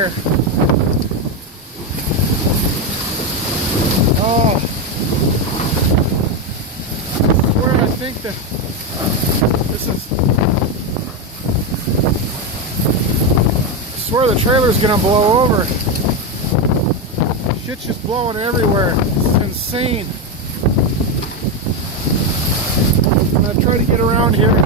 everywhere. Oh, where I think that this is. I swear the trailer's gonna blow over. Shit's just blowing everywhere. It's insane. I'm gonna try to get around here.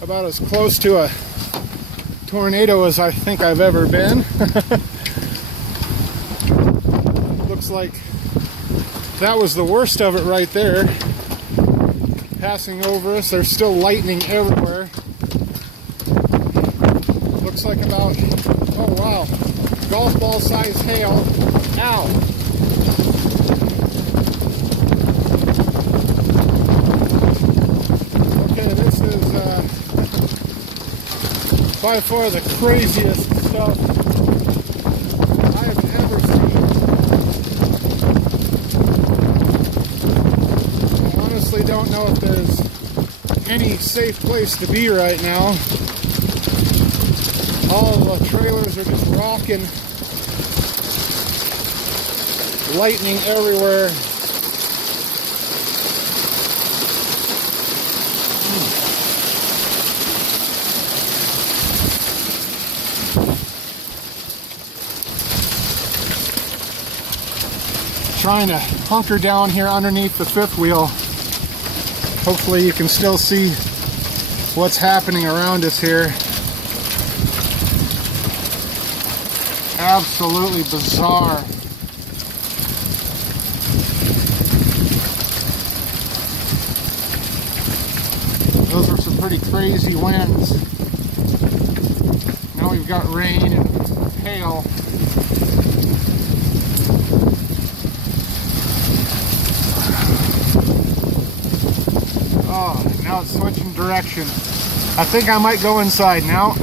About as close to a tornado as I think I've ever been. Looks like that was the worst of it right there. Passing over us, there's still lightning everywhere. Looks like about, oh wow, golf ball size hail. Ow! By far the craziest stuff I have ever seen. I honestly don't know if there's any safe place to be right now. All the trailers are just rocking. Lightning everywhere. Trying to hunker down here underneath the fifth wheel. Hopefully you can still see what's happening around us here. Absolutely bizarre. Those are some pretty crazy winds. Now we've got rain and hail. Oh, now it's switching direction. I think I might go inside now.